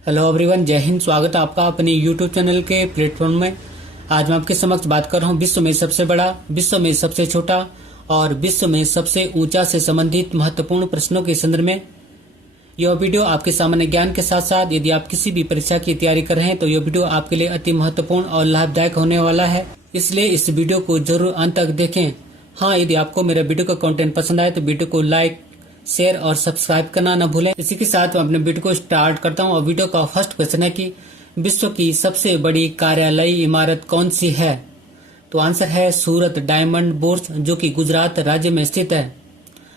Hello everyone, जय हिंद। स्वागत है आपका अपने यूट्यूब चैनल के प्लेटफॉर्म में। आज मैं आपके समक्ष बात कर रहा हूँ विश्व में सबसे बड़ा, विश्व में सबसे छोटा और विश्व में सबसे ऊंचा से संबंधित महत्वपूर्ण प्रश्नों के संदर्भ में। यह वीडियो आपके सामान्य ज्ञान के साथ साथ यदि आप किसी भी परीक्षा की तैयारी कर रहे हैं तो यह वीडियो आपके लिए अति महत्वपूर्ण और लाभदायक होने वाला है, इसलिए इस वीडियो को जरूर अंत तक देखें। हाँ, यदि आपको मेरा वीडियो का कंटेंट पसंद आए तो वीडियो को लाइक, शेयर और सब्सक्राइब करना न भूलें। इसी के साथ मैं अपने वीडियो को स्टार्ट करता हूं और वीडियो का फर्स्ट क्वेश्चन है कि विश्व की सबसे बड़ी कार्यालयीय इमारत कौन सी है? तो आंसर है सूरत डायमंड बुर्ज, जो कि गुजरात राज्य में स्थित है।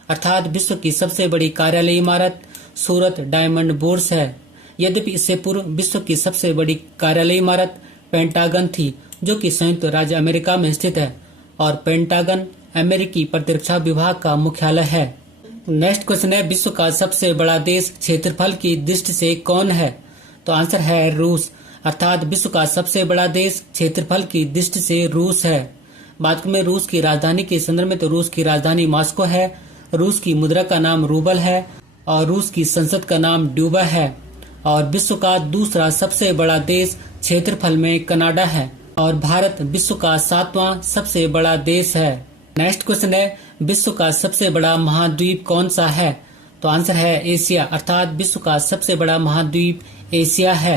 अर्थात विश्व की सबसे बड़ी कार्यालयीय इमारत सूरत डायमंड बुर्ज है। यद्यपि इससे पूर्व विश्व की सबसे बड़ी कार्यालयीय इमारत पेंटागन थी, जो कि संयुक्त राज्य अमेरिका में स्थित है और पेंटागन अमेरिकी प्रतिरक्षा विभाग का मुख्यालय है। नेक्स्ट क्वेश्चन है, विश्व का सबसे बड़ा देश क्षेत्रफल की दृष्टि से कौन है? तो आंसर है रूस। अर्थात विश्व का सबसे बड़ा देश क्षेत्रफल की दृष्टि से रूस है। बात करें रूस की राजधानी के संदर्भ में तो रूस की राजधानी मॉस्को है, रूस की मुद्रा का नाम रूबल है और रूस की संसद का नाम ड्यूबा है। और विश्व का दूसरा सबसे बड़ा देश क्षेत्रफल में कनाडा है और भारत विश्व का 7वां सबसे बड़ा देश है। नेक्स्ट क्वेश्चन है, विश्व का सबसे बड़ा महाद्वीप कौन सा है? तो आंसर है एशिया। अर्थात विश्व का सबसे बड़ा महाद्वीप एशिया है।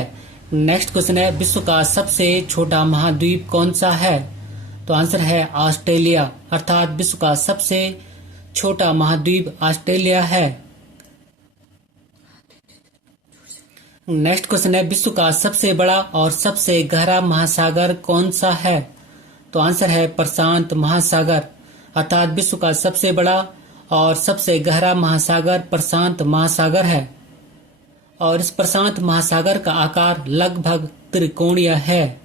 नेक्स्ट क्वेश्चन है, विश्व का सबसे छोटा महाद्वीप कौन सा है? तो आंसर है ऑस्ट्रेलिया। अर्थात विश्व का सबसे छोटा महाद्वीप ऑस्ट्रेलिया है। नेक्स्ट क्वेश्चन है, विश्व का सबसे बड़ा और सबसे गहरा महासागर कौन सा है? तो आंसर है प्रशांत महासागर। अर्थात विश्व का सबसे बड़ा और सबसे गहरा महासागर प्रशांत महासागर है और इस प्रशांत महासागर का आकार लगभग त्रिकोणीय है।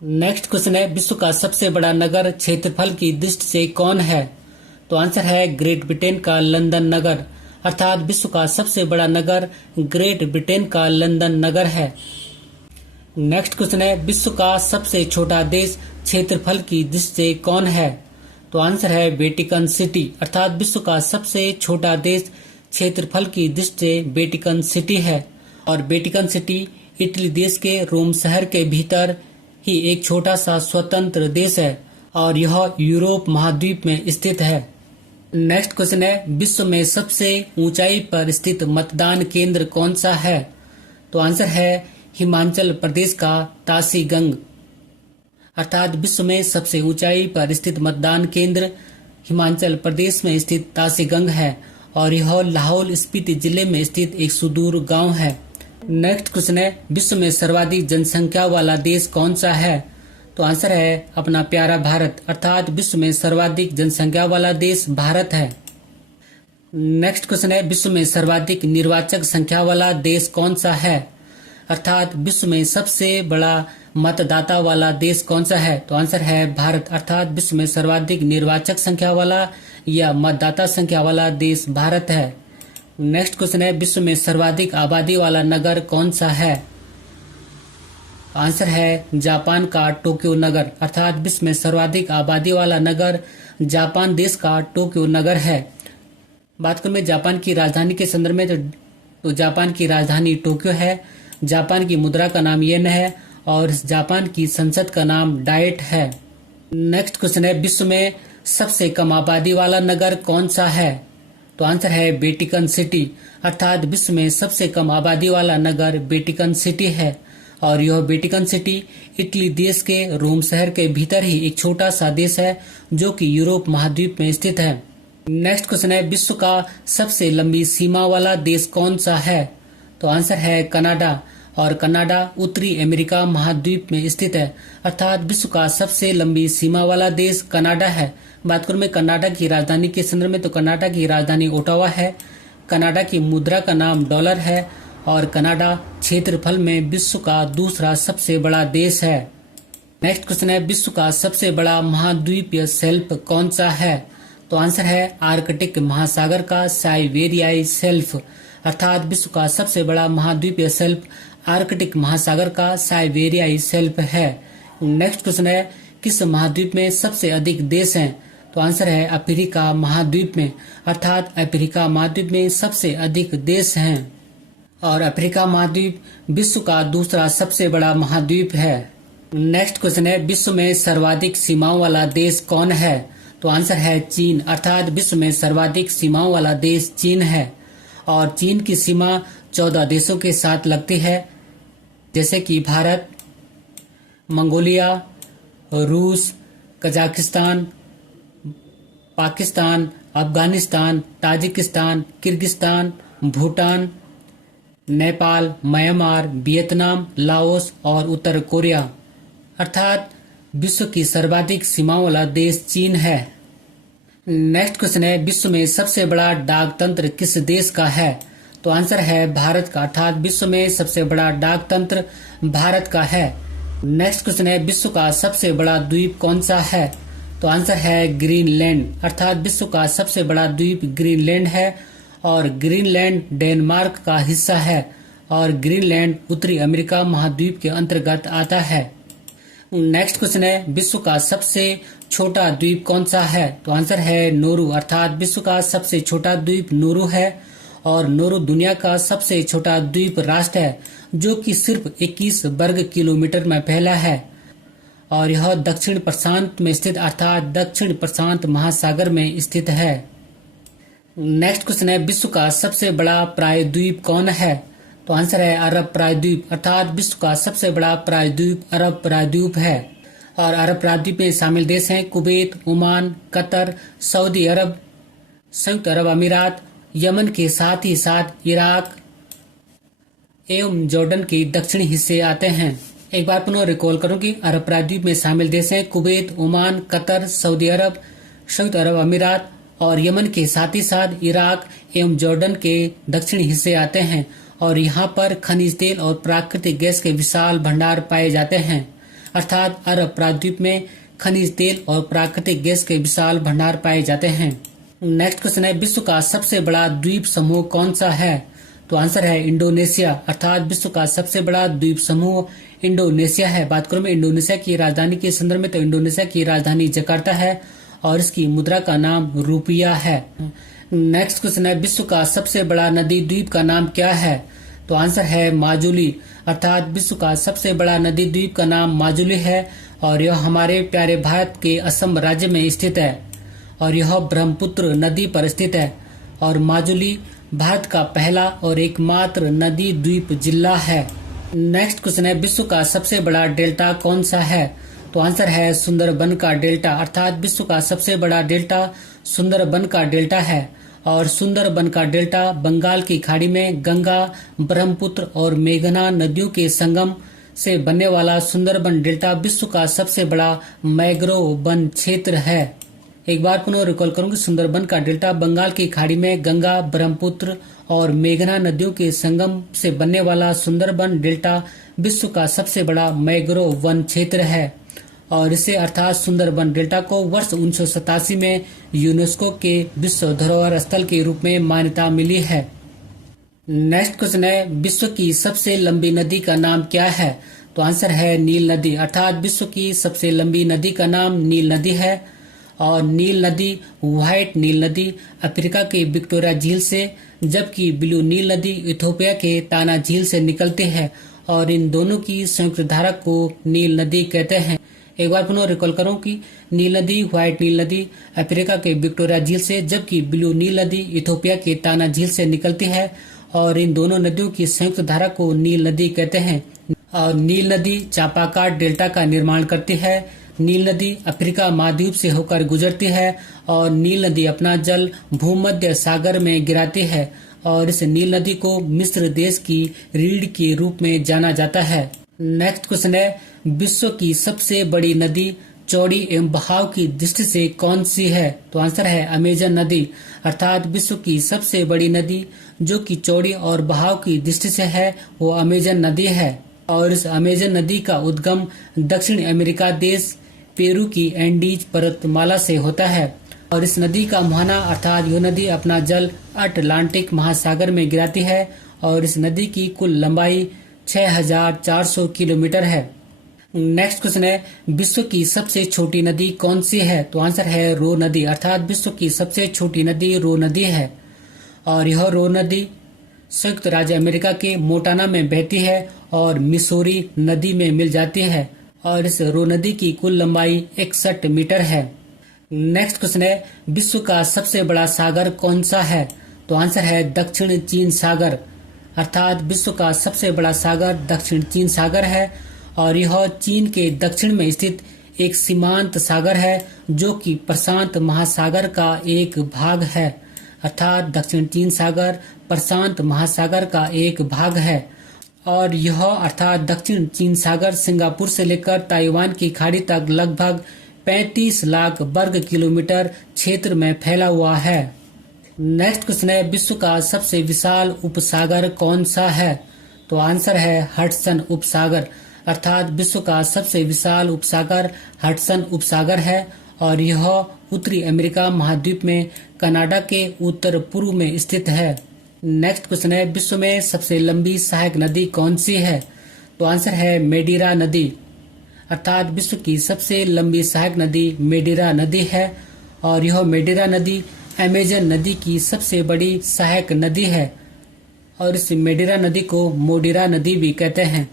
नेक्स्ट क्वेश्चन है, विश्व का सबसे बड़ा नगर क्षेत्रफल की दृष्टि से कौन है? तो आंसर है ग्रेट ब्रिटेन का लंदन नगर। अर्थात विश्व का सबसे बड़ा नगर ग्रेट ब्रिटेन का लंदन नगर है। नेक्स्ट क्वेश्चन है, विश्व का सबसे छोटा देश क्षेत्रफल की दृष्टि से कौन है? तो आंसर है वेटिकन सिटी। अर्थात विश्व का सबसे छोटा देश क्षेत्रफल की दृष्टि से वेटिकन सिटी है और वेटिकन सिटी इटली देश के रोम शहर के भीतर ही एक छोटा सा स्वतंत्र देश है और यह यूरोप महाद्वीप में स्थित है। नेक्स्ट क्वेश्चन है, विश्व में सबसे ऊंचाई पर स्थित मतदान केंद्र कौन सा है? तो आंसर है हिमाचल प्रदेश का तासीगंग। अर्थात विश्व में सबसे ऊंचाई पर स्थित मतदान केंद्र हिमाचल प्रदेश में स्थित तासीगंग है और यह लाहौल स्पीति जिले में स्थित एक सुदूर गांव है। नेक्स्ट क्वेश्चन है, विश्व में सर्वाधिक जनसंख्या वाला देश कौन सा है? तो आंसर है अपना प्यारा भारत। अर्थात विश्व में सर्वाधिक जनसंख्या वाला देश भारत है। नेक्स्ट क्वेश्चन है, विश्व में सर्वाधिक निर्वाचक संख्या वाला देश कौन सा है? अर्थात विश्व में सबसे बड़ा मतदाता वाला देश कौन सा है? तो आंसर है भारत। अर्थात विश्व में सर्वाधिक निर्वाचक संख्या वाला या मतदाता संख्या वाला देश भारत है। नेक्स्ट क्वेश्चन है, विश्व में सर्वाधिक आबादी वाला नगर कौन सा है? आंसर है जापान का टोक्यो नगर। अर्थात विश्व में सर्वाधिक आबादी वाला नगर जापान देश का टोक्यो नगर है। बात करें जापान की राजधानी के संदर्भ में तो जापान की राजधानी टोक्यो है, जापान की मुद्रा का नाम येन है और जापान की संसद का नाम डाइट है। नेक्स्ट क्वेश्चन है, विश्व में सबसे कम आबादी वाला नगर कौन सा है? तो आंसर है वेटिकन सिटी। अर्थात विश्व में सबसे कम आबादी वाला नगर वेटिकन सिटी है और यह वेटिकन सिटी इटली देश के रोम शहर के भीतर ही एक छोटा सा देश है जो कि यूरोप महाद्वीप में स्थित है। नेक्स्ट क्वेश्चन है, विश्व का सबसे लंबी सीमा वाला देश कौन सा है? तो आंसर है कनाडा और कनाडा उत्तरी अमेरिका महाद्वीप में स्थित है। अर्थात विश्व का सबसे लंबी सीमा वाला देश कनाडा है। बात करूं मैं कनाडा की राजधानी के संदर्भ में तो कनाडा की राजधानी ओटावा है, कनाडा की मुद्रा का नाम डॉलर है और कनाडा क्षेत्रफल में विश्व का दूसरा सबसे बड़ा देश है। नेक्स्ट क्वेश्चन है, विश्व का सबसे बड़ा महाद्वीपीय शेल्फ कौन सा है? तो आंसर है आर्कटिक महासागर का साइबेरियाई शेल्फ। अर्थात विश्व का सबसे बड़ा महाद्वीपीय शेल्फ आर्कटिक महासागर का साइबेरियाई शेल्फ है। नेक्स्ट क्वेश्चन है, किस महाद्वीप में सबसे अधिक देश हैं? तो आंसर है अफ्रीका महाद्वीप में। अर्थात अफ्रीका महाद्वीप में सबसे अधिक देश हैं। और अफ्रीका महाद्वीप विश्व का दूसरा सबसे बड़ा महाद्वीप है। नेक्स्ट क्वेश्चन है, विश्व में सर्वाधिक सीमाओं वाला देश कौन है? तो आंसर है चीन, अर्थात विश्व में सर्वाधिक सीमाओं वाला देश चीन है। और चीन की सीमा 14 देशों के साथ लगती है, जैसे कि भारत, मंगोलिया, रूस, Kazakhstan, Pakistan, Afghanistan, Tajikistan, Kyrgyzstan, Bhutan, Nepal, Myanmar, Vietnam, Laos और उत्तर कोरिया। अर्थात विश्व की सर्वाधिक सीमाओं वाला देश चीन है। नेक्स्ट क्वेश्चन है, विश्व में सबसे बड़ा डाक तंत्र किस देश का है? तो आंसर है भारत का, अर्थात विश्व में सबसे बड़ा डाक तंत्र भारत का है। नेक्स्ट क्वेश्चन है, विश्व का सबसे बड़ा द्वीप कौन सा है? तो आंसर है ग्रीनलैंड, अर्थात विश्व का सबसे बड़ा द्वीप ग्रीनलैंड है। और ग्रीनलैंड डेनमार्क का हिस्सा है और ग्रीनलैंड उत्तरी अमेरिका महाद्वीप के अंतर्गत आता है। नेक्स्ट क्वेश्चन है, विश्व का सबसे छोटा द्वीप कौन सा है? तो आंसर है नोरू, अर्थात विश्व का सबसे छोटा द्वीप नोरू है। और नोरू दुनिया का सबसे छोटा द्वीप राष्ट्र है, जो कि सिर्फ 21 वर्ग किलोमीटर में फैला है। और यह दक्षिण प्रशांत में स्थित, अर्थात दक्षिण प्रशांत महासागर में स्थित है। नेक्स्ट क्वेश्चन है, विश्व का सबसे बड़ा प्रायद्वीप कौन है? तो आंसर है अरब प्रायद्वीप, अर्थात विश्व का सबसे बड़ा प्रायद्वीप अरब प्रायद्वीप है। और अरब प्रायद्वीप में शामिल देश हैं कुवैत, ओमान, कतर, सऊदी अरब, संयुक्त अरब अमीरात, यमन के साथ ही साथ इराक एवं जॉर्डन के दक्षिणी हिस्से आते हैं। एक बार पुनः रिकॉल करूं कि अरब प्रायद्वीप में शामिल देश हैं कुवैत, ओमान, कतर, सऊदी अरब, संयुक्त अरब अमीरात और यमन के साथ ही साथ इराक एवं जॉर्डन के दक्षिणी हिस्से आते हैं। और यहाँ पर खनिज तेल और प्राकृतिक गैस के विशाल भंडार पाए जाते हैं, अर्थात अरब प्रायद्वीप में खनिज तेल और प्राकृतिक गैस के विशाल भंडार पाए जाते हैं। नेक्स्ट क्वेश्चन है, विश्व का सबसे बड़ा द्वीप समूह कौन सा है? तो आंसर है इंडोनेशिया, अर्थात विश्व का सबसे बड़ा द्वीप समूह इंडोनेशिया है। बात करूं मैं इंडोनेशिया की राजधानी के संदर्भ में, तो इंडोनेशिया की राजधानी जकार्ता है और इसकी मुद्रा का नाम रुपया है। नेक्स्ट क्वेश्चन है, विश्व का सबसे बड़ा नदी द्वीप का नाम क्या है? तो आंसर है माजुली, अर्थात विश्व का सबसे बड़ा नदी द्वीप का नाम माजुली है। और यह हमारे प्यारे भारत के असम राज्य में स्थित है और यह ब्रह्मपुत्र नदी पर स्थित है। और माजुली भारत का पहला और एकमात्र नदी द्वीप जिला है। नेक्स्ट क्वेश्चन है, विश्व का सबसे बड़ा डेल्टा कौन सा है? तो आंसर है सुंदरबन का डेल्टा, अर्थात विश्व का सबसे बड़ा डेल्टा सुंदरबन का डेल्टा है। और सुंदरबन का डेल्टा बंगाल की खाड़ी में गंगा, ब्रह्मपुत्र और मेघना नदियों के संगम से बनने वाला सुंदरबन डेल्टा विश्व का सबसे बड़ा मैंग्रोव वन क्षेत्र है। एक बार पुनः रिकॉल करूंगी, सुंदरबन का डेल्टा बंगाल की खाड़ी में गंगा, ब्रह्मपुत्र और मेघना नदियों के संगम से बनने वाला सुंदरबन डेल्टा विश्व का सबसे बड़ा मैंग्रोव वन क्षेत्र है। और इसे अर्थात सुंदरबन डेल्टा को वर्ष 1987 में यूनेस्को के विश्व धरोहर स्थल के रूप में मान्यता मिली है। नेक्स्ट क्वेश्चन है, विश्व की सबसे लंबी नदी का नाम क्या है? तो आंसर है नील नदी, अर्थात विश्व की सबसे लंबी नदी का नाम नील नदी है। और नील नदी, व्हाइट नील नदी अफ्रीका के विक्टोरिया झील से, जबकि ब्लू नील नदी इथोपिया के ताना झील से निकलती है। और इन दोनों की संयुक्त धारा को नील नदी कहते हैं। एक बार पुनः रिकॉल करूं कि नील नदी, व्हाइट नील नदी अफ्रीका के विक्टोरिया झील से, जबकि ब्लू नील नदी इथोपिया के ताना झील से निकलती है। और इन दोनों नदियों की संयुक्त धारा को नील नदी कहते हैं। और नील नदी चापाकार डेल्टा का निर्माण करती है। नील नदी अफ्रीका महाद्वीप से होकर गुजरती है और नील नदी अपना जल भूमध्य सागर में गिराती है। और इस नील नदी को मिस्र देश की रीढ़ के रूप में जाना जाता है। नेक्स्ट क्वेश्चन है, विश्व की सबसे बड़ी नदी चौड़ी एवं बहाव की दृष्टि से कौन सी है? तो आंसर है अमेजन नदी, अर्थात विश्व की सबसे बड़ी नदी जो कि चौड़ी और बहाव की दृष्टि से है वो अमेजन नदी है। और इस अमेजन नदी का उद्गम दक्षिण अमेरिका देश पेरू की एंडीज पर्वतमाला से होता है। और इस नदी का मुहाना अर्थात यह नदी अपना जल अटलांटिक महासागर में गिराती है। और इस नदी की कुल लंबाई 6400 किलोमीटर है। नेक्स्ट क्वेश्चन है, विश्व की सबसे छोटी नदी कौन सी है? तो आंसर है रो नदी, अर्थात विश्व की सबसे छोटी नदी रो नदी है। और यह रो नदी संयुक्त राज्य अमेरिका के मोटाना में बहती है और मिसौरी नदी में मिल जाती है और इस रो नदी की कुल लंबाई 61 मीटर है। नेक्स्ट क्वेश्चन है, विश्व का सबसे बड़ा सागर कौन सा है? तो आंसर है दक्षिण चीन सागर, अर्थात विश्व का सबसे बड़ा सागर दक्षिण चीन सागर है और यह चीन के दक्षिण में स्थित एक सीमांत सागर है जो कि प्रशांत महासागर का एक भाग है, अर्थात दक्षिण चीन सागर प्रशांत महासागर का एक भाग है और यह अर्थात दक्षिण चीन सागर सिंगापुर से लेकर ताइवान की खाड़ी तक लगभग 35 लाख वर्ग किलोमीटर क्षेत्र में फैला हुआ है। नेक्स्ट क्वेश्चन है, विश्व का सबसे विशाल उपसागर कौन सा है? तो आंसर है हडसन उपसागर, अर्थात विश्व का सबसे विशाल उपसागर हडसन उपसागर है और यह उत्तरी अमेरिका महाद्वीप में कनाडा के उत्तर पूर्व में स्थित है। नेक्स्ट क्वेश्चन है, विश्व में सबसे लंबी सहायक नदी कौन सी है? तो आंसर है मेडीरा नदी, अर्थात विश्व की सबसे लंबी सहायक नदी मेडीरा नदी है और यह मेडीरा नदी अमेजन नदी की सबसे बड़ी सहायक नदी है और इस मेडीरा नदी को मोडिरा नदी भी कहते हैं।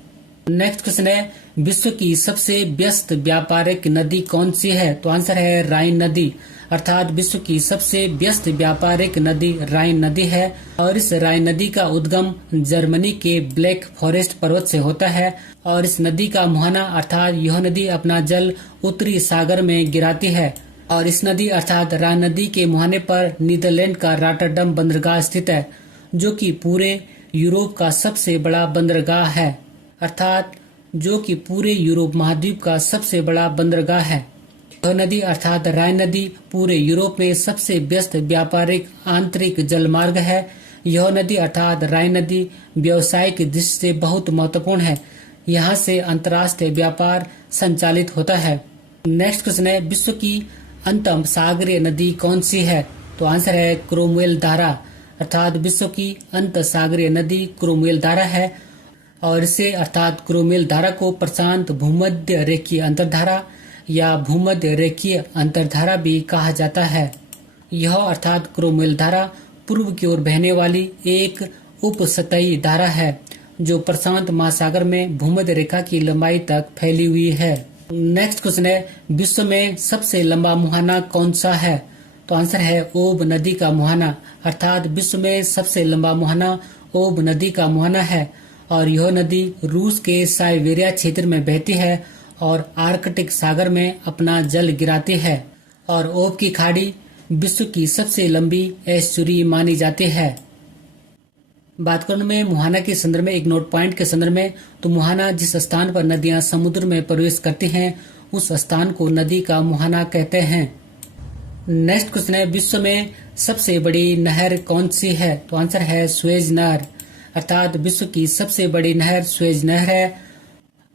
नेक्स्ट क्वेश्चन है, विश्व की सबसे व्यस्त व्यापारिक नदी कौन सी है? तो आंसर है राइन नदी, अर्थात विश्व की सबसे व्यस्त व्यापारिक नदी राइन नदी है और इस राइन नदी का उद्गम जर्मनी के ब्लैक फॉरेस्ट पर्वत से होता है और इस नदी का मुहाना अर्थात यह नदी अपना जल उत्तरी सागर में गिराती है और इस नदी अर्थात राइन नदी के मुहाने पर नीदरलैंड का रॉटरडम बंदरगाह स्थित है जो कि पूरे यूरोप का सबसे बड़ा बंदरगाह है, अर्थात जो कि पूरे यूरोप महाद्वीप का सबसे बड़ा बंदरगाह है। यह नदी अर्थात राइन नदी पूरे यूरोप में सबसे व्यस्त व्यापारिक आंतरिक जलमार्ग है। यह नदी अर्थात राइन नदी व्यवसायिक दृष्टि से बहुत महत्वपूर्ण है, यहाँ से अंतर्राष्ट्रीय व्यापार संचालित होता है। नेक्स्ट क्वेश्चन है, विश्व की अंतम सागरीय नदी कौन सी है? तो आंसर है क्रोमवेल धारा, अर्थात विश्व की अंत सागरीय नदी क्रोमवेल धारा है और इसे अर्थात क्रोमवेल धारा को प्रशांत भूमध्य रेखीय अंतर्धारा या भूमध्य रेखीय अंतर्धारा भी कहा जाता है। यह अर्थात क्रोमवेल धारा पूर्व की ओर बहने वाली एक उपसतही धारा है जो प्रशांत महासागर में भूमध्य रेखा की लंबाई तक फैली हुई है। नेक्स्ट क्वेश्चन है, विश्व में सबसे लंबा मुहाना कौन सा है? तो आंसर है ओब नदी का मुहाना, अर्थात विश्व में सबसे लंबा मुहाना ओब नदी का मुहाना है और यह नदी रूस के साइबेरिया क्षेत्र में बहती है और आर्कटिक सागर में अपना जल गिराती है और ओब की खाड़ी विश्व की सबसे लंबी एस्चुरी मानी जाती है। बात करूं मैं मुहाना के संदर्भ में एक नोट पॉइंट के संदर्भ में, तो मुहाना जिस स्थान पर नदियां समुद्र में प्रवेश करती हैं उस स्थान को नदी का मुहाना कहते हैं। नेक्स्ट क्वेश्चन है, विश्व में सबसे बड़ी नहर कौन सी है? तो आंसर है स्वेज नहर, अर्थात विश्व की सबसे बड़ी नहर स्वेज नहर है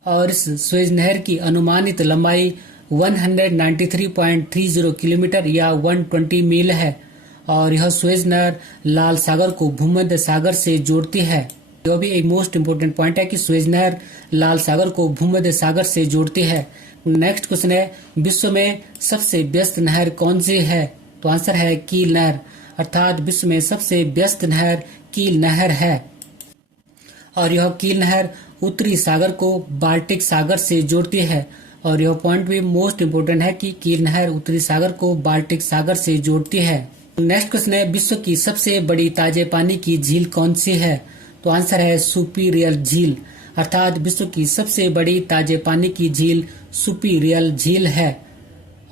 और इस स्वेज नहर की अनुमानित लंबाई 193.30 किलोमीटर या 120 मील है और यह स्वेज नहर लाल सागर को भूमध्य सागर से जोड़ती है। यह भी एक मोस्ट इम्पोर्टेंट पॉइंट है कि स्वेज नहर लाल सागर को भूमध्य सागर से जोड़ती है। नेक्स्ट क्वेश्चन है, विश्व में सबसे व्यस्त नहर कौन सी है? तो आंसर है कील नहर, अर्थात विश्व में सबसे व्यस्त नहर कील नहर है और यह कील नहर उत्तरी सागर को बाल्टिक सागर से जोड़ती है और यह पॉइंट भी मोस्ट इम्पोर्टेंट है कि कील नहर उत्तरी सागर को बाल्टिक सागर से जोड़ती है। नेक्स्ट क्वेश्चन है, विश्व की सबसे बड़ी ताजे पानी की झील कौन सी है? तो आंसर है सुपीरियल झील, अर्थात विश्व की सबसे बड़ी ताजे पानी की झील सुपीरियल झील है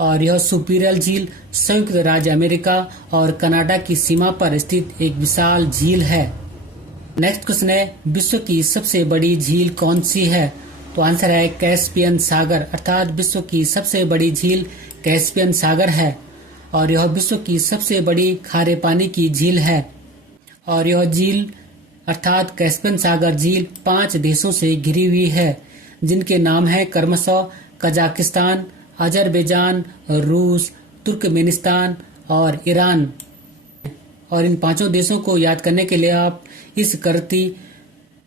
और यह सुपीरियल झील संयुक्त राज्य अमेरिका और कनाडा की सीमा पर स्थित एक विशाल झील है। नेक्स्ट क्वेश्चन है, विश्व की सबसे बड़ी झील कौन सी है? तो आंसर है कैस्पियन सागर, अर्थात विश्व की सबसे बड़ी झील कैस्पियन सागर है और यह विश्व की सबसे बड़ी खारे पानी की झील है और यह झील अर्थात कैस्पियन सागर झील 5 देशों से घिरी हुई है जिनके नाम है क्रमशः कजाकिस्तान, अजरबैजान, रूस, तुर्कमेनिस्तान और ईरान। और इन 5 देशों को याद करने के लिए आप इस करती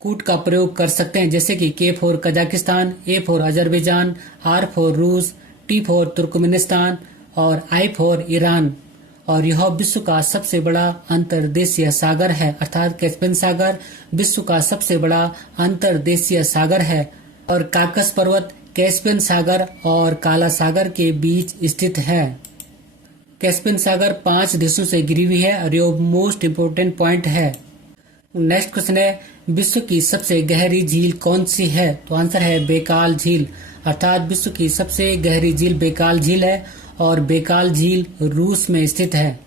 कूट का प्रयोग कर सकते हैं, जैसे कि K for Kazakhstan, A for Azerbaijan, R for रूस, टी फॉर तुर्कमेनिस्तान और आई फॉर ईरान। और यह विश्व का सबसे बड़ा अंतर्देशीय सागर है, अर्थात कैस्पियन सागर विश्व का सबसे बड़ा अंतर्देशीय सागर है। और काकस पर्वत कैस्पियन सागर और काला सागर के बीच स्थित है। कैस्पियन सागर 5 देशों से घिरी हुई है और यह मोस्ट इम्पोर्टेंट पॉइंट है। नेक्स्ट क्वेश्चन है, विश्व की सबसे गहरी झील कौन सी है? तो आंसर है बेकाल झील, अर्थात विश्व की सबसे गहरी झील बेकाल झील है और बेकाल झील रूस में स्थित है।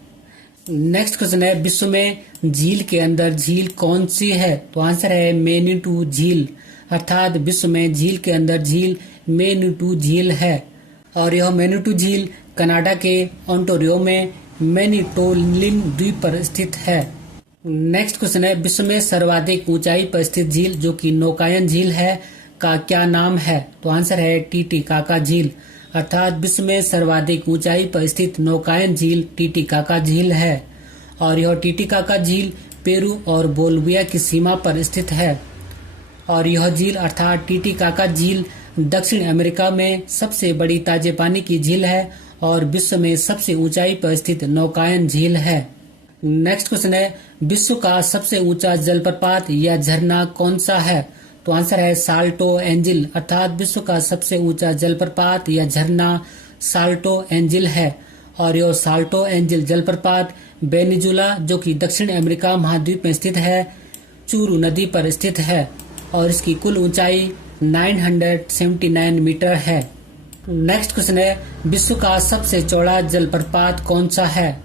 नेक्स्ट क्वेश्चन है, विश्व में झील के अंदर झील कौन सी है? तो आंसर है मैनीटू झील, अर्थात विश्व में झील के अंदर झील मैनीटू झील है और यह मैनीटू झील कनाडा के ओंटारियो में मैनीटोलिन द्वीप पर स्थित है। नेक्स्ट क्वेश्चन है, विश्व में सर्वाधिक ऊंचाई पर स्थित झील जो कि नौकायन झील है का क्या नाम है? तो आंसर है टीटीकाका झील, अर्थात विश्व में सर्वाधिक ऊंचाई पर स्थित नौकायन झील टीटीकाका झील है और यह टीटीकाका झील पेरू और बोलिविया की सीमा पर स्थित है। और यह झील अर्थात टीटीकाका झील दक्षिण अमेरिका में सबसे बड़ी ताजे पानी की झील है और विश्व में सबसे ऊंचाई पर स्थित नौकायन झील है। नेक्स्ट क्वेश्चन है, विश्व का सबसे ऊंचा जलप्रपात या झरना कौन सा है? तो आंसर है साल्टो एंजिल, अर्थात विश्व का सबसे ऊंचा जलप्रपात या झरना साल्टो एंजिल है और यह साल्टो एंजिल जलप्रपात वेनेजुला जो कि दक्षिण अमेरिका महाद्वीप में स्थित है चूरू नदी पर स्थित है और इसकी कुल ऊंचाई 979 मीटर है। नेक्स्ट क्वेश्चन है, विश्व का सबसे चौड़ा जलप्रपात कौन सा है?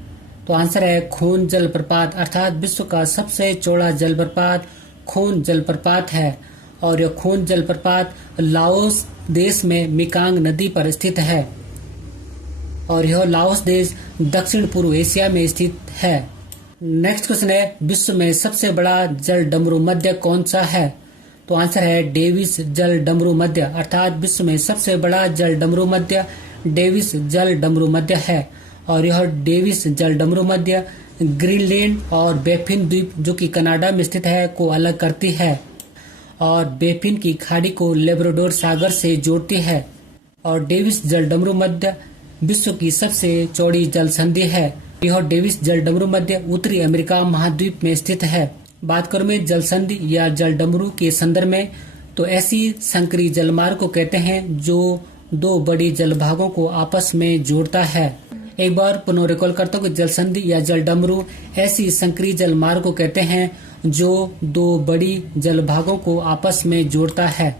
तो आंसर है खून जलप्रपात, अर्थात विश्व का सबसे चौड़ा जलप्रपात खून जलप्रपात है और यह खून जलप्रपात लाओस देश में मिकांग नदी पर स्थित है और यह लाओस देश दक्षिण पूर्व एशिया में स्थित है। नेक्स्ट क्वेश्चन है, विश्व में सबसे बड़ा जल डमरू मध्य कौन सा है? तो आंसर है डेविस जल डमरू मध्य, अर्थात विश्व में सबसे बड़ा जल डमरू मध्य डेविस जल डमरू मध्य है और यह डेविस जल डमरू मध्य ग्रीनलैंड और बेफिन द्वीप जो कि कनाडा में स्थित है को अलग करती है और बेफिन की खाड़ी को लेब्राडोर सागर से जोड़ती है और डेविस जल डमरू मध्य विश्व की सबसे चौड़ी जल संधि है। यह डेविस जल डमरू मध्य उत्तरी अमेरिका महाद्वीप में स्थित है। बात करूं मैं जल संधि या जल डमरू के संदर्भ में तो ऐसी संकरी जलमार्ग को कहते हैं जो दो बड़ी जल भागों को आपस में जोड़ता है। एक बार पुनः रिकॉल करता हूँ कि जल संधि या जल डमरू ऐसी संकरी जल मार्ग को कहते हैं जो दो बड़ी जल भागों को आपस में जोड़ता है।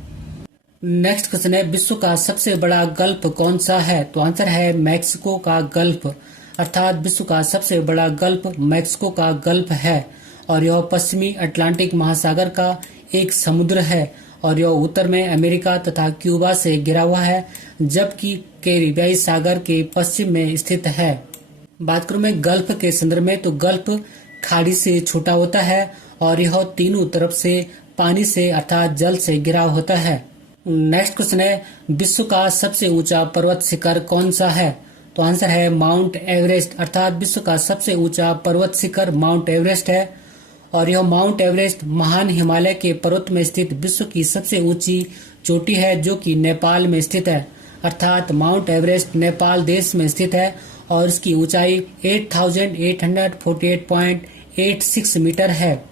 नेक्स्ट क्वेश्चन है, विश्व का सबसे बड़ा गल्फ कौन सा है? तो आंसर है मैक्सिको का गल्फ, अर्थात विश्व का सबसे बड़ा गल्फ मैक्सिको का गल्फ है और यह पश्चिमी अटलांटिक महासागर का एक समुद्र है और यह उत्तर में अमेरिका तथा क्यूबा से घिरा हुआ है जबकि कैरिबियाई सागर के पश्चिम में स्थित है। बात करूं मैं गल्फ के संदर्भ में तो गल्फ खाड़ी से छोटा होता है और यह तीनों तरफ से पानी से अर्थात जल से घिरा होता है। नेक्स्ट क्वेश्चन है, विश्व का सबसे ऊंचा पर्वत शिखर कौन सा है? तो आंसर है माउंट एवरेस्ट, अर्थात विश्व का सबसे ऊंचा पर्वत शिखर माउंट एवरेस्ट है और यह माउंट एवरेस्ट महान हिमालय के पर्वत में स्थित विश्व की सबसे ऊंची चोटी है जो कि नेपाल में स्थित है, अर्थात माउंट एवरेस्ट नेपाल देश में स्थित है और इसकी ऊंचाई 8848.86 मीटर है।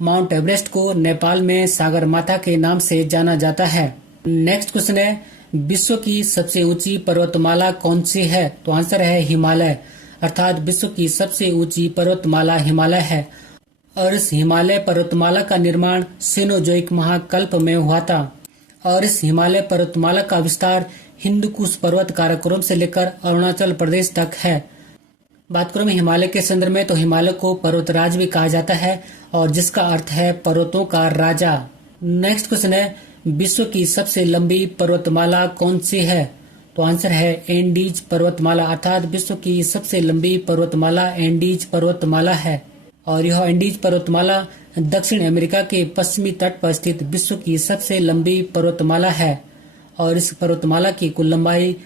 माउंट एवरेस्ट को नेपाल में सागरमाथा के नाम से जाना जाता है। नेक्स्ट क्वेश्चन है, विश्व की सबसे ऊंची पर्वतमाला कौन सी है? तो आंसर है हिमालय, अर्थात विश्व की सबसे ऊंची पर्वतमाला हिमालय है और इस हिमालय पर्वतमाला का निर्माण सीनोजोइक महाकल्प में हुआ था और इस हिमालय पर्वतमाला का विस्तार हिंदुकुश पर्वत काराकोरम से लेकर अरुणाचल प्रदेश तक है। बात करूं मैं हिमालय के संदर्भ में तो हिमालय को पर्वतराज भी कहा जाता है और जिसका अर्थ है पर्वतों का राजा। नेक्स्ट क्वेश्चन है, विश्व की सबसे लंबी पर्वतमाला कौन सी है? तो आंसर है एंडीज पर्वतमाला, अर्थात विश्व की सबसे लंबी पर्वतमाला एंडीज पर्वतमाला है और यह एंडीज पर्वतमाला दक्षिण अमेरिका के पश्चिमी तट पर स्थित विश्व की सबसे लंबी पर्वतमाला है और इस पर्वतमाला की कुल लंबाई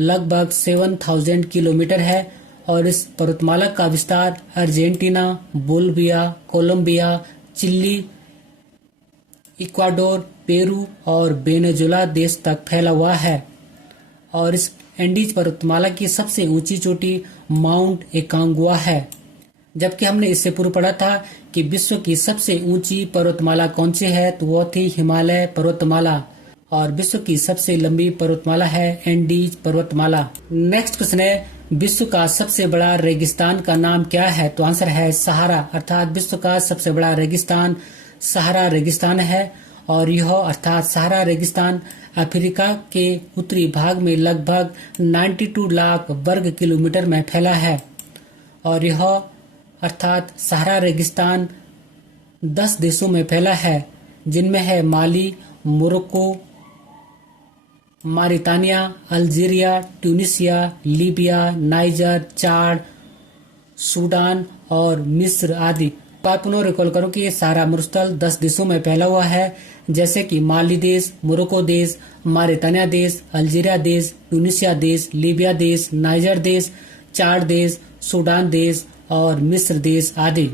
लगभग 7000 किलोमीटर है और इस पर्वतमाला का विस्तार Argentina, Bolivia, Colombia, Chile, Ecuador, Peru और वेनेजुला देश तक फैला हुआ है और इस एंडीज पर्वतमाला की सबसे ऊंची चोटी माउंट एकांगुआ है। जबकि हमने इससे पूर्व पढ़ा था कि विश्व की सबसे ऊंची पर्वतमाला कौन सी है, तो वो थी हिमालय पर्वतमाला। और विश्व की सबसे लंबी पर्वतमाला है एंडीज पर्वतमाला। नेक्स्ट क्वेश्चन है, विश्व का सबसे बड़ा रेगिस्तान का नाम क्या है, तो आंसर है सहारा। अर्थात विश्व का सबसे बड़ा रेगिस्तान सहारा रेगिस्तान है। और यह अर्थात सहारा रेगिस्तान अफ्रीका के उत्तरी भाग में लगभग 92 लाख वर्ग किलोमीटर में फैला है। और यह अर्थात सहारा रेगिस्तान 10 देशों में फैला है, जिनमें है Mali, Morocco, Mauritania, Algeria, Tunisia, Libya, Niger, Chad, Sudan और मिस्र आदि। बात पुनः रिकॉल करो कि ये सारा मरुस्थल 10 देशों में फैला हुआ है, जैसे कि माली देश, मोरक्को देश, मारितानिया देश, अल्जीरिया देश, ट्यूनिसिया देश, लीबिया देश, नाइजर देश, चाड देश, सूडान देश और मिस्र देश आदि।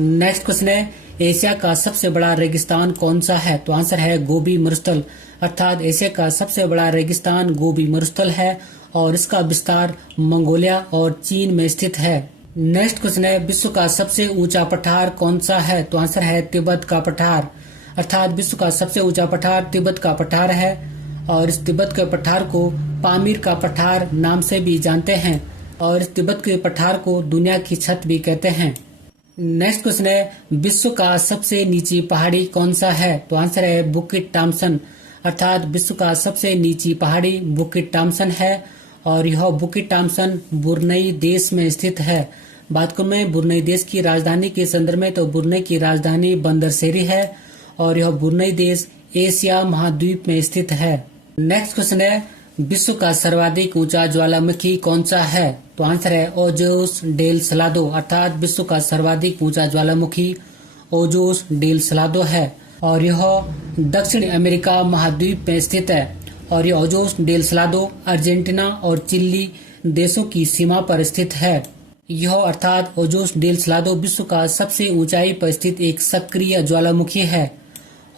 नेक्स्ट क्वेश्चन है, एशिया का सबसे बड़ा रेगिस्तान कौन सा है, तो आंसर है गोबी मरुस्थल। अर्थात एशिया का सबसे बड़ा रेगिस्तान गोबी मरुस्थल है और इसका विस्तार मंगोलिया और चीन में स्थित है। नेक्स्ट क्वेश्चन है, विश्व का सबसे ऊंचा पठार कौन सा है, तो आंसर है तिब्बत का पठार। अर्थात विश्व का सबसे ऊंचा पठार तिब्बत का पठार है और इस तिब्बत के पठार को पामीर का पठार नाम से भी जानते हैं और इस तिब्बत के पठार को दुनिया की छत भी कहते हैं। नेक्स्ट क्वेश्चन है, विश्व का सबसे नीची पहाड़ी कौन सा है, तो आंसर है बुकिट टॉम्सन। अर्थात विश्व का सबसे नीची पहाड़ी बुकिट टॉम्सन है और यह बुकिट टॉम्सन बुरनई देश में स्थित है। बात करूं मैं बुरनई देश की राजधानी के संदर्भ में, तो बुरनई की राजधानी बंदरसेरी है और यह बुरनई देश एशिया महाद्वीप में स्थित है। नेक्स्ट क्वेश्चन है, विश्व का सर्वाधिक ऊंचा ज्वालामुखी कौन सा है, तो आंसर है ओजोस डेल सलादो। अर्थात विश्व का सर्वाधिक ऊंचा ज्वालामुखी ओजोस डेल सलादो है और यह दक्षिण अमेरिका महाद्वीप में स्थित है और यह ओजोस डेल सलादो अर्जेंटीना और चिली देशों की सीमा पर स्थित है। यह अर्थात ओजोस डेल सलादो विश्व का सबसे ऊंचाई पर स्थित एक सक्रिय ज्वालामुखी है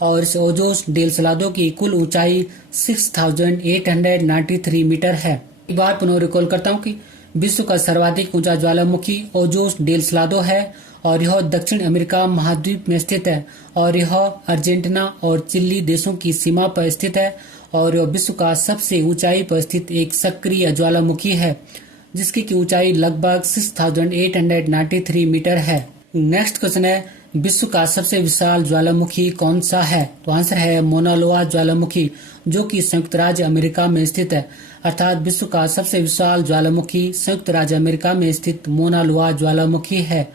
और इस ओजोस डेल सलादो की कुल ऊंचाई 6893 मीटर है। एक बार पुनः रिकॉल करता हूँ कि विश्व का सर्वाधिक ऊंचा ज्वालामुखी ओजोस डेल सलादो है और यह दक्षिण अमेरिका महाद्वीप में स्थित है और यह अर्जेंटीना और चिली देशों की सीमा पर स्थित है और यह विश्व का सबसे ऊंचाई पर स्थित एक सक्रिय ज्वालामुखी है, जिसकी की ऊंचाई लगभग 6893 मीटर है। नेक्स्ट क्वेश्चन है, विश्व का सबसे विशाल ज्वालामुखी कौन सा है, तो आंसर है मोना लोआ ज्वालामुखी, जो कि संयुक्त राज्य अमेरिका में स्थित है। अर्थात विश्व का सबसे विशाल ज्वालामुखी संयुक्त राज्य अमेरिका में स्थित मोना लोआ ज्वालामुखी है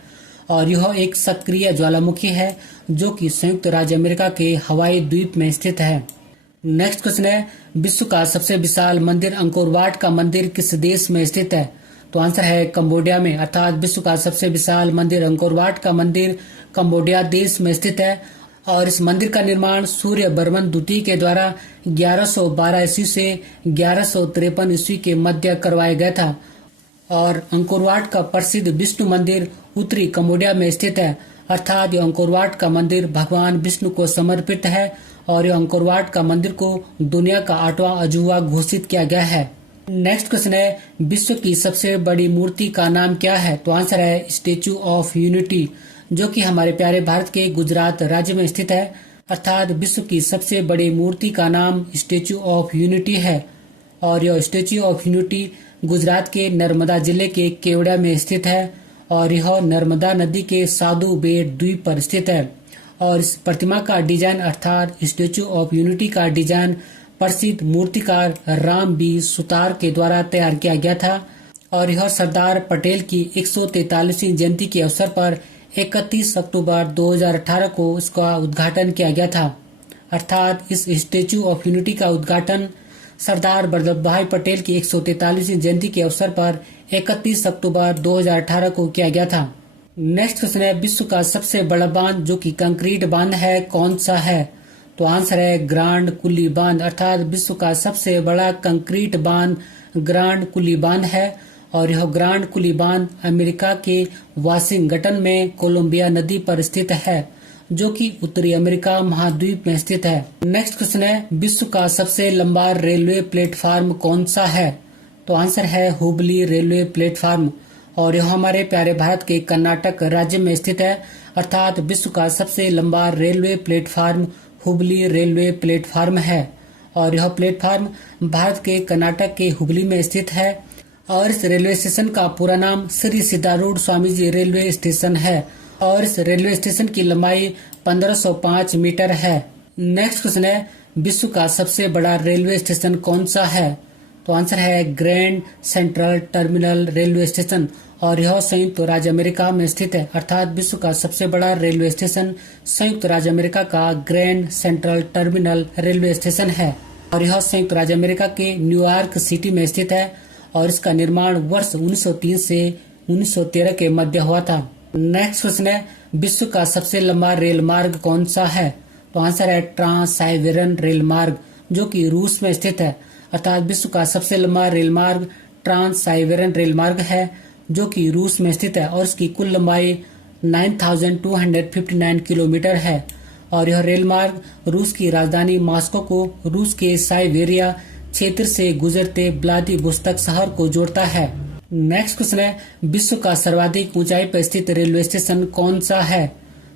और यह एक सक्रिय ज्वालामुखी है जो कि संयुक्त राज्य अमेरिका के हवाई द्वीप में स्थित है। नेक्स्ट क्वेश्चन है, विश्व का सबसे विशाल मंदिर अंकोर वाट का मंदिर किस देश में स्थित है, तो आंसर है कंबोडिया में। अर्थात विश्व का सबसे विशाल मंदिर अंकोर वाट का मंदिर कंबोडिया देश में स्थित है और इस मंदिर का निर्माण सूर्य बर्मन द्वितीय के द्वारा 1112 ईस्वी से 1153 ईस्वी के मध्य करवाया गया था और अंकोर वाट का प्रसिद्ध विष्णु मंदिर उत्तरी कंबोडिया में स्थित है। अर्थात यह अंकोर वाट का मंदिर भगवान विष्णु को समर्पित है और यह अंकोर वाट का मंदिर को दुनिया का 8वां अजूबा घोषित किया गया है। नेक्स्ट क्वेश्चन है, विश्व की सबसे बड़ी मूर्ति का नाम क्या है, तो आंसर है स्टेच्यू ऑफ यूनिटी, जो कि हमारे प्यारे भारत के गुजरात राज्य में स्थित है। अर्थात विश्व की सबसे बड़ी मूर्ति का नाम स्टेच्यू ऑफ यूनिटी है और यह स्टेच्यू ऑफ यूनिटी गुजरात के नर्मदा जिले के केवड़िया में स्थित है और यह नर्मदा नदी के साधु बेट द्वीप पर स्थित है और इस प्रतिमा का डिजाइन अर्थात स्टेच्यू ऑफ यूनिटी का डिजाइन प्रसिद्ध मूर्तिकार राम बी सुतार के द्वारा तैयार किया गया था और यह सरदार पटेल की 143वीं जयंती के अवसर पर 31 अक्टूबर 2018 को इसका उद्घाटन किया गया था। अर्थात इस स्टेच्यू ऑफ यूनिटी का उद्घाटन सरदार वल्लभ भाई पटेल की 143वीं जयंती के अवसर पर 31 अक्टूबर 2018 को किया गया था। नेक्स्ट क्वेश्चन है, विश्व का सबसे बड़ा बांध जो कि कंक्रीट बांध है कौन सा है, तो आंसर है ग्रांड कुली बांध। अर्थात विश्व का सबसे बड़ा कंक्रीट बांध ग्रांड कुली बांध है और यह ग्रांड कुली बांध अमेरिका के वाशिंगटन में कोलंबिया नदी पर स्थित है, जो कि उत्तरी अमेरिका महाद्वीप में स्थित है। नेक्स्ट क्वेश्चन है, विश्व का सबसे लंबा रेलवे प्लेटफार्म कौन सा है, तो आंसर है हुबली रेलवे प्लेटफार्म और यह हमारे प्यारे भारत के कर्नाटक राज्य में स्थित है। अर्थात विश्व का सबसे लंबा railway platform Hubli railway platform है और यह प्लेटफार्म भारत के कर्नाटक के हुबली में स्थित है और इस रेलवे स्टेशन का पूरा नाम श्री सिद्धारूढ़ स्वामी जी रेलवे स्टेशन है और इस रेलवे स्टेशन की लंबाई 1505 मीटर है। नेक्स्ट क्वेश्चन है, विश्व का सबसे बड़ा रेलवे स्टेशन कौन सा है? तो आंसर है grand central terminal railway station और यह संयुक्त राज्य अमेरिका में स्थित है। अर्थात विश्व का सबसे बड़ा रेलवे स्टेशन संयुक्त राज्य अमेरिका का grand central terminal railway station है और यह संयुक्त राज्य अमेरिका के न्यूयॉर्क सिटी में स्थित है और इसका निर्माण वर्ष 1903 से 1913 के मध्य हुआ था। नेक्स्ट क्वेश्चन है, विश्व का सबसे लंबा रेल मार्ग कौन सा है? तो आंसर है ट्रांस साइबेरियन रेल मार्ग जो कि रूस में स्थित है। अर्थात विश्व का सबसे लंबा रेल मार्ग ट्रांस साइबेरियन रेल मार्ग है जो कि रूस में स्थित है और इसकी कुल लंबाई 9259 किलोमीटर है और यह रेल मार्ग रूस की राजधानी मॉस्को को रूस के साइबेरिया क्षेत्र से गुजरते व्लादिवोस्तोक शहर को जोड़ता है। नेक्स्ट क्वेश्चन है, विश्व का सर्वाधिक ऊंचाई पर स्थित रेलवे स्टेशन कौन सा है?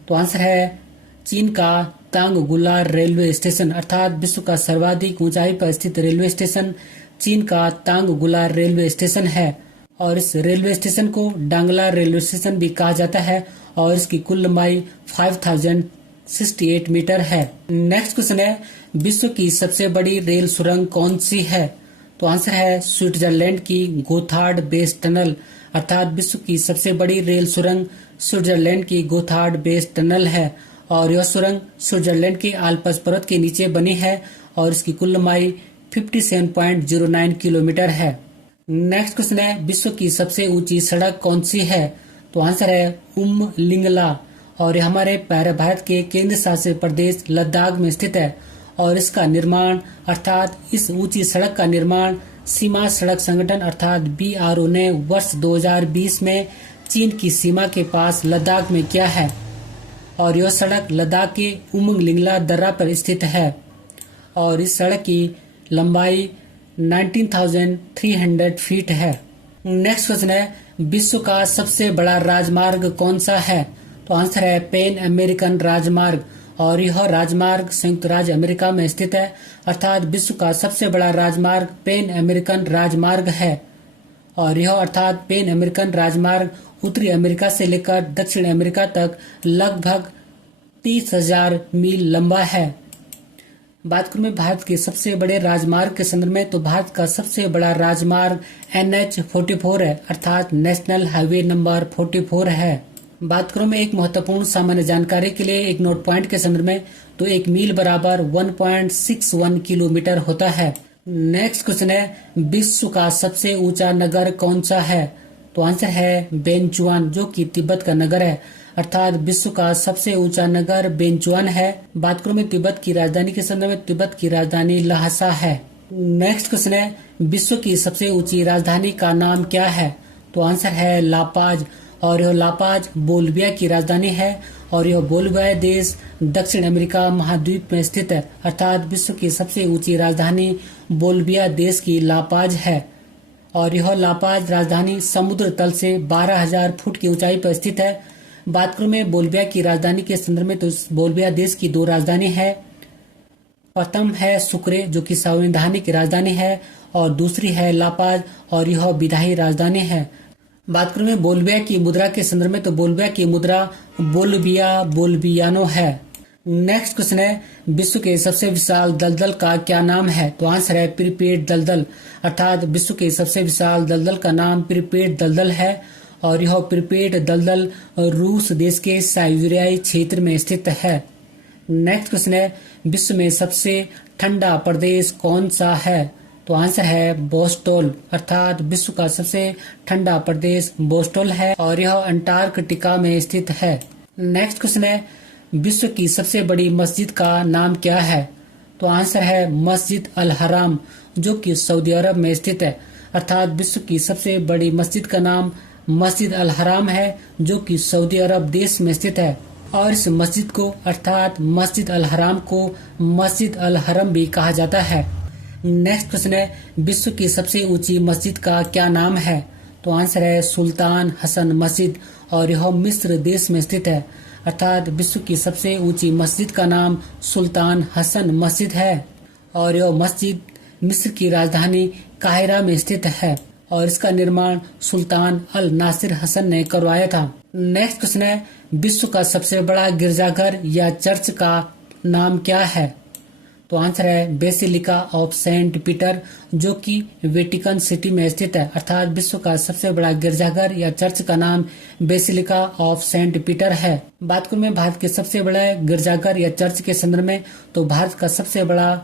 तो आंसर है चीन का तांगगुला रेलवे स्टेशन। अर्थात विश्व का सर्वाधिक ऊंचाई पर स्थित रेलवे स्टेशन चीन का तांगगुला रेलवे स्टेशन है और इस रेलवे स्टेशन को डांगला रेलवे स्टेशन भी कहा जाता है और इसकी कुल लंबाई 5068 मीटर है। नेक्स्ट क्वेश्चन है, विश्व की सबसे बड़ी रेल सुरंग कौन सी है? तो आंसर है स्विट्जरलैंड की गोथार्ड बेस टनल। अर्थात विश्व की सबसे बड़ी रेल सुरंग स्विट्जरलैंड की गोथार्ड बेस टनल है और यह सुरंग स्विट्जरलैंड के आल्प्स पर्वत के नीचे बनी है और इसकी कुल लंबाई 57.09 किलोमीटर है। नेक्स्ट क्वेश्चन है, विश्व की सबसे ऊंची सड़क कौन सी है? तो आंसर है उमलिंगला और यह हमारे प्यारे भारत के केंद्र शासित प्रदेश लद्दाख में स्थित है और इसका निर्माण अर्थात इस ऊंची सड़क का निर्माण सीमा सड़क संगठन अर्थात BRO ने वर्ष 2020 में चीन की सीमा के पास लद्दाख में किया है और यह सड़क लद्दाख के उमलिंगला दर्रा पर स्थित है और इस सड़क की लंबाई 19,300 फीट है। नेक्स्ट क्वेश्चन है, विश्व का सबसे बड़ा राजमार्ग कौन सा है? तो आंसर है पैन अमेरिकन राजमार्ग और यह राजमार्ग संयुक्त राज्य अमेरिका में स्थित है। अर्थात विश्व का सबसे बड़ा राजमार्ग पैन अमेरिकन राजमार्ग है और यह अर्थात पैन अमेरिकन राजमार्ग उत्तरी अमेरिका से लेकर दक्षिण अमेरिका तक लगभग 30,000 मील लंबा है। बात करूं भारत के सबसे बड़े राजमार्ग के संदर्भ में तो भारत का सबसे बड़ा राजमार्ग NH-44 है अर्थात नेशनल हाईवे नंबर 44 है। बात करूं मैं एक महत्वपूर्ण सामान्य जानकारी के लिए एक नोट पॉइंट के संदर्भ में तो एक मील बराबर 1.61 किलोमीटर होता है। नेक्स्ट क्वेश्चन है, विश्व का सबसे ऊंचा नगर कौन सा है? तो आंसर है बेंचुआन जो कि तिब्बत का नगर है। अर्थात विश्व का सबसे ऊंचा नगर बेंचुआन है। बात करूं मैं तिब्बत की राजधानी के संदर्भ में तिब्बत की राजधानी ल्हासा है। नेक्स्ट क्वेश्चन है, विश्व की सबसे ऊंची राजधानी का नाम क्या है? तो आंसर है लापाज और यह लापाज बोलिविया की राजधानी है और यह बोलिविया देश दक्षिण अमेरिका महाद्वीप में स्थित है। अर्थात विश्व की सबसे ऊंची राजधानी बोलिविया देश की लापाज है और यह लापाज राजधानी समुद्र तल से 12,000 फुट की ऊंचाई पर स्थित है। बात करूं मैं बोलिविया की राजधानी के संदर्भ में तो बोलिविया देश की 2 राजधानी है। प्रथम है सुक्रे जो कि संवैधानिक राजधानी है और दूसरी है लापाज और यह विधायी राजधानी है। बात करूं मैं बोलिविया की मुद्रा के संदर्भ में तो बोलिविया की मुद्रा बोलिविया बोलिवियानो है। नेक्स्ट क्वेश्चन है, विश्व के सबसे विशाल दलदल का क्या नाम है? तो आंसर है प्रिपेड दलदल। अर्थात विश्व के सबसे विशाल दलदल का नाम प्रिपेड दलदल है और यह प्रिपेड दलदल रूस देश के साइबेरियाई क्षेत्र में स्थित है। नेक्स्ट क्वेश्चन है, विश्व में सबसे ठंडा प्रदेश कौन सा है? तो आंसर है बोस्टोल। अर्थात विश्व का सबसे ठंडा प्रदेश बोस्टोल है और यह अंटार्कटिका में स्थित है। नेक्स्ट क्वेश्चन है, विश्व की सबसे बड़ी मस्जिद का नाम क्या है? तो आंसर है मस्जिद अल हराम जो कि सऊदी अरब में स्थित है। अर्थात विश्व की सबसे बड़ी मस्जिद का नाम मस्जिद अल हराम है जो कि सऊदी अरब देश में स्थित है और इस मस्जिद को अर्थात मस्जिद अल हराम को मस्जिद अल हरम भी कहा जाता है। नेक्स्ट क्वेश्चन है, विश्व की सबसे ऊंची मस्जिद का क्या नाम है? तो आंसर है सुल्तान हसन मस्जिद और यह मिस्र देश में स्थित है। अर्थात विश्व की सबसे ऊंची मस्जिद का नाम सुल्तान हसन मस्जिद है और यह मस्जिद मिस्र की राजधानी काहिरा में स्थित है और इसका निर्माण सुल्तान अल नासिर हसन ने करवाया था। नेक्स्ट क्वेश्चन है, विश्व का सबसे बड़ा गिरजाघर या चर्च का नाम क्या है? तो आंसर है बेसिलिका ऑफ सेंट पीटर, जो कि वेटिकन सिटी में स्थित है। अर्थात विश्व का सबसे बड़ा गिरजाघर या चर्च का नाम बेसिलिका ऑफ सेंट पीटर है। बात करूं मैं भारत के सबसे बड़ा गिरजाघर या चर्च के संदर्भ में, तो भारत का सबसे बड़ा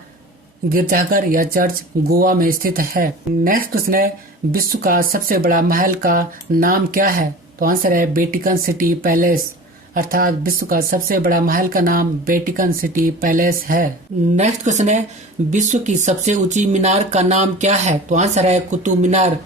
गिरजाघर या चर्च गोवा में स्थित है। नेक्स्ट क्वेश्चन है, विश्व का सबसे बड़ा महल का नाम क्या है? तो आंसर है वेटिकन सिटी पैलेस। अर्थात विश्व का सबसे बड़ा महल का नाम वेटिकन सिटी पैलेस है। नेक्स्ट क्वेश्चन है, विश्व की सबसे ऊंची मीनार का नाम क्या है? तो आंसर है कुतुब मीनार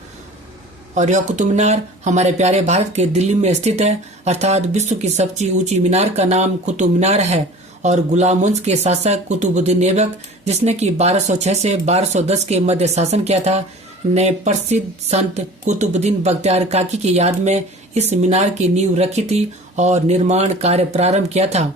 और यह कुतुब मीनार हमारे प्यारे भारत के दिल्ली में स्थित है। अर्थात विश्व की सबसे ऊंची मीनार का नाम कुतुब मीनार है और गुलाम वंश के शासक कुतुबुद्दीन ऐबक, जिसने कि 1206 से 1210 के मध्य शासन किया था, ने प्रसिद्ध संत कुतुबुद्दीन बख्तियार काकी की याद में इस मीनार की नींव रखी थी और निर्माण कार्य प्रारंभ किया था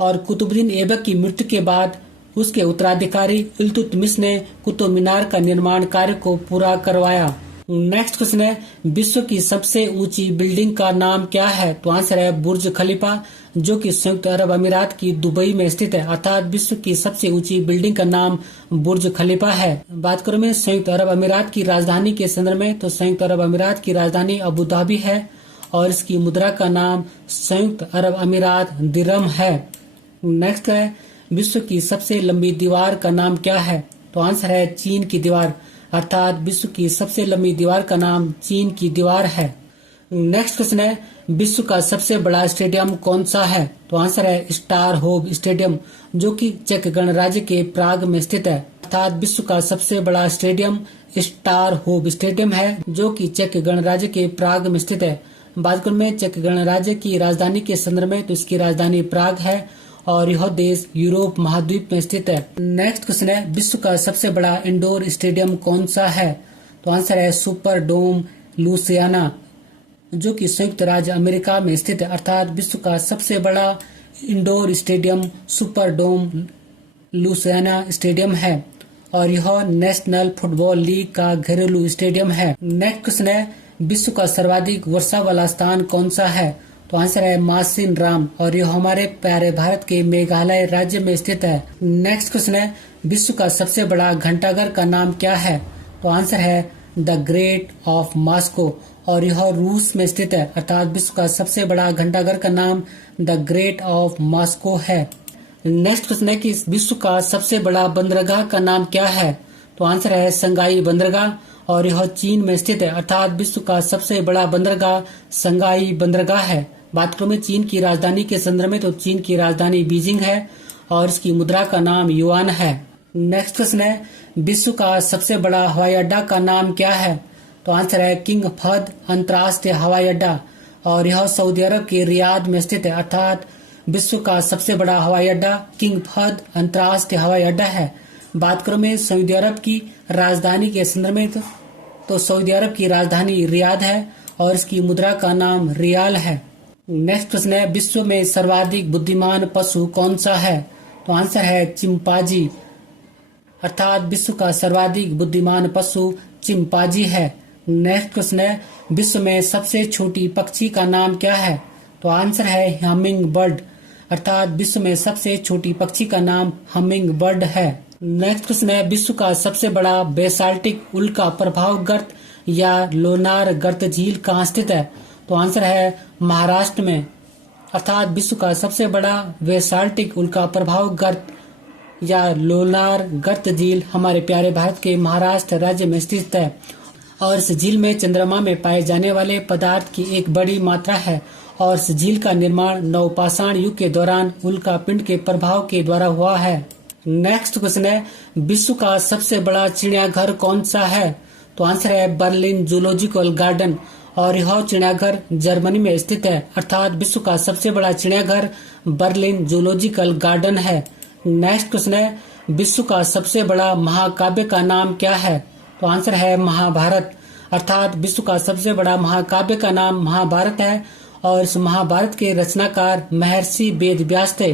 और कुतुबुद्दीन ऐबक की मृत्यु के बाद उसके उत्तराधिकारी इल्तुतमिश ने कुतुब मीनार का निर्माण कार्य को पूरा करवाया। नेक्स्ट क्वेश्चन है, विश्व की सबसे ऊंची बिल्डिंग का नाम क्या है? तो आंसर है बुर्ज खलीफा, जो कि संयुक्त अरब अमीरात की दुबई में स्थित है। अर्थात विश्व की सबसे ऊंची बिल्डिंग का नाम बुर्ज खलीफा है। बात करूं मैं संयुक्त अरब अमीरात की राजधानी के संदर्भ में, तो संयुक्त अरब अमीरात की राजधानी अबू धाबी है और इसकी मुद्रा का नाम संयुक्त अरब अमीरात दिरहम है। नेक्स्ट है, विश्व की सबसे लंबी दीवार का नाम क्या है? तो आंसर है चीन की दीवार। अर्थात विश्व की सबसे लंबी दीवार का नाम चीन की दीवार है। नेक्स्ट क्वेश्चन है, विश्व का सबसे बड़ा स्टेडियम कौन सा है? तो आंसर है स्टार होप स्टेडियम, जो कि चेक गणराज्य के प्राग में स्थित है। अर्थात विश्व का सबसे बड़ा स्टेडियम स्टार होप स्टेडियम है, जो कि चेक गणराज्य के प्राग में स्थित है। बात करूं मैं चेक गणराज्य की राजधानी के संदर्भ में, तो इसकी राजधानी प्राग है और यह देश यूरोप महाद्वीप में स्थित है। नेक्स्ट क्वेश्चन है, विश्व का सबसे बड़ा इंडोर स्टेडियम कौन सा है? तो आंसर है सुपर डोम लुसियाना, जो कि संयुक्त राज्य अमेरिका में स्थित है। अर्थात विश्व का सबसे बड़ा इंडोर स्टेडियम सुपर डोम लुसियाना स्टेडियम है और यह नेशनल फुटबॉल लीग का घरेलू स्टेडियम है। नेक्स्ट क्वेश्चन है, विश्व का सर्वाधिक वर्षा वाला स्थान कौन सा है? तो आंसर है मासिन राम और यह हमारे प्यारे भारत के मेघालय राज्य में स्थित है। नेक्स्ट क्वेश्चन है, विश्व का सबसे बड़ा घंटाघर का नाम क्या है? तो आंसर है द ग्रेट ऑफ मॉस्को और यह रूस में स्थित है। अर्थात विश्व का सबसे बड़ा घंटाघर का नाम द ग्रेट ऑफ मॉस्को है। नेक्स्ट क्वेश्चन है कि विश्व का सबसे बड़ा बंदरगाह का नाम क्या है? तो आंसर है संगाई बंदरगाह और यह चीन में स्थित है। अर्थात विश्व का सबसे बड़ा बंदरगाह संगाई बंदरगाह है। बात करूं मैं चीन की राजधानी के संदर्भ में, तो चीन की राजधानी बीजिंग है और इसकी मुद्रा का नाम युआन है। नेक्स्ट क्वेश्चन है, विश्व का सबसे बड़ा हवाई अड्डा का नाम क्या है? तो आंसर है किंग फहद अंतर्राष्ट्रीय हवाई अड्डा और यह सऊदी अरब के रियाद में स्थित है। अर्थात विश्व का सबसे बड़ा हवाई अड्डा किंग फहद अंतर्राष्ट्रीय हवाई अड्डा है। बात करूं मैं सऊदी अरब की राजधानी के संदर्भ में, तो सऊदी अरब की राजधानी रियाद है और इसकी मुद्रा का नाम रियाल है। नेक्स्ट प्रश्न है, विश्व में सर्वाधिक बुद्धिमान पशु कौन सा है? तो आंसर है चिंपांजी। अर्थात विश्व का सर्वाधिक बुद्धिमान पशु चिंपांजी है। नेक्स्ट क्वेश्चन है, विश्व में सबसे छोटी पक्षी का नाम क्या है? तो आंसर है हमिंग बर्ड। अर्थात विश्व में सबसे छोटी पक्षी का नाम हमिंग बर्ड है। नेक्स्ट क्वेश्चन है, विश्व का सबसे बड़ा बेसाल्टिक उल्का प्रभाव गर्त या लोनार गर्त झील कहाँ स्थित है? तो आंसर है महाराष्ट्र में। अर्थात विश्व का सबसे बड़ा बेसाल्टिक उल्का प्रभाव गर्त या लोनार गर्त झील हमारे प्यारे भारत के महाराष्ट्र राज्य में स्थित है और इस झील में चंद्रमा में पाए जाने वाले पदार्थ की एक बड़ी मात्रा है और इस झील का निर्माण नवपाषाण युग के दौरान उल्का पिंड के प्रभाव के द्वारा हुआ है। नेक्स्ट क्वेश्चन है, विश्व का सबसे बड़ा चिड़ियाघर कौन सा है? तो आंसर है बर्लिन जूलॉजिकल गार्डन और यह चिड़ियाघर जर्मनी में स्थित है। अर्थात विश्व का सबसे बड़ा चिड़ियाघर बर्लिन जूलॉजिकल गार्डन है। नेक्स्ट क्वेश्चन है, विश्व का सबसे बड़ा महाकाव्य का नाम क्या है? तो आंसर है महाभारत। अर्थात विश्व का सबसे बड़ा महाकाव्य का नाम महाभारत है और इस महाभारत के रचनाकार महर्षि वेद व्यास थे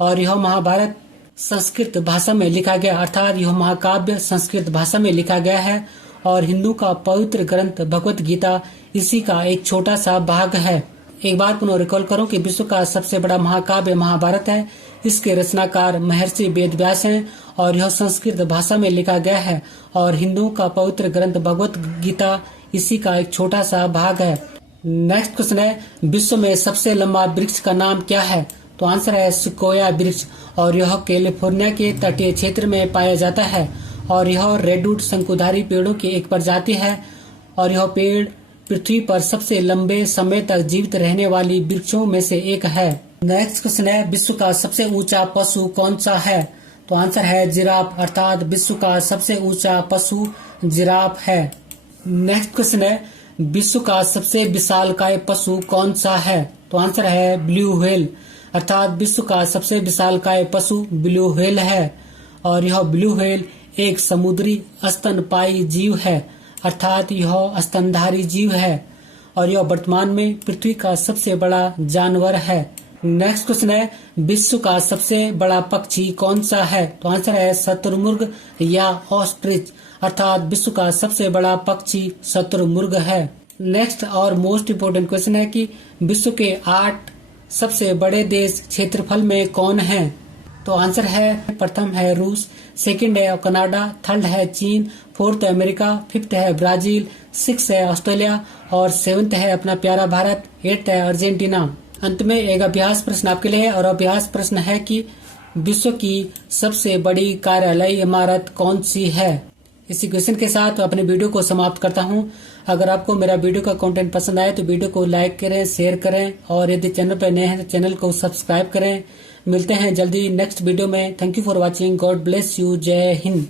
और यह महाभारत संस्कृत भाषा में लिखा गया, अर्थात यह महाकाव्य संस्कृत भाषा में लिखा गया है और हिंदू का पवित्र ग्रंथ भगवत गीता इसी का एक छोटा सा भाग है। एक बार पुनः रिकॉल करो कि विश्व का सबसे बड़ा महाकाव्य महाभारत है, इसके रचनाकार महर्षि वेद व्यास हैं और यह संस्कृत भाषा में लिखा गया है और हिंदुओं का पवित्र ग्रंथ भगवत गीता इसी का एक छोटा सा भाग है। नेक्स्ट क्वेश्चन है, विश्व में सबसे लंबा वृक्ष का नाम क्या है? तो आंसर है सिकोया वृक्ष और यह कैलिफोर्निया के तटीय क्षेत्र में पाया जाता है और यह रेडवुड शंकुधारी पेड़ों की एक प्रजाति है और यह पेड़ पृथ्वी पर सबसे लंबे समय तक जीवित रहने वाली वृक्षों में से एक है। नेक्स्ट क्वेश्चन है, विश्व का सबसे ऊंचा पशु कौन सा है? तो आंसर है जिराफ, अर्थात विश्व का सबसे ऊंचा पशु जिराफ है। नेक्स्ट क्वेश्चन है, विश्व का सबसे विशालकाय पशु कौन सा है? तो आंसर है ब्लू व्हेल, अर्थात विश्व का सबसे विशालकाय पशु ब्लू व्हेल है और यह ब्लू व्हेल एक समुद्री स्तनपायी जीव है, अर्थात यह स्तनधारी जीव है और यह वर्तमान में पृथ्वी का सबसे बड़ा जानवर है। नेक्स्ट क्वेश्चन है, विश्व का सबसे बड़ा पक्षी कौन सा है? तो आंसर है शतुरमुर्ग या ऑस्ट्रिच, अर्थात विश्व का सबसे बड़ा पक्षी शतुरमुर्ग है। नेक्स्ट और मोस्ट इम्पोर्टेंट क्वेश्चन है कि विश्व के 8 सबसे बड़े देश क्षेत्रफल में कौन है? तो आंसर है, प्रथम है रूस, सेकंड है कनाडा, थर्ड है चीन, फोर्थ है अमेरिका, फिफ्थ है ब्राजील, सिक्स है ऑस्ट्रेलिया और सेवंथ है अपना प्यारा भारत, एट्थ है अर्जेंटीना। अंत में एक अभ्यास प्रश्न आपके लिए है और अभ्यास प्रश्न है कि विश्व की सबसे बड़ी कार्यालय इमारत कौन सी है? इसी क्वेश्चन के साथ अपने वीडियो को समाप्त करता हूं। अगर आपको मेरा वीडियो का कंटेंट पसंद आए तो वीडियो को लाइक करें, शेयर करें और यदि चैनल पर नए हैं तो चैनल को सब्सक्राइब करें। मिलते हैं जल्दी नेक्स्ट वीडियो में। Thank you for watching. God bless you. जय हिंद।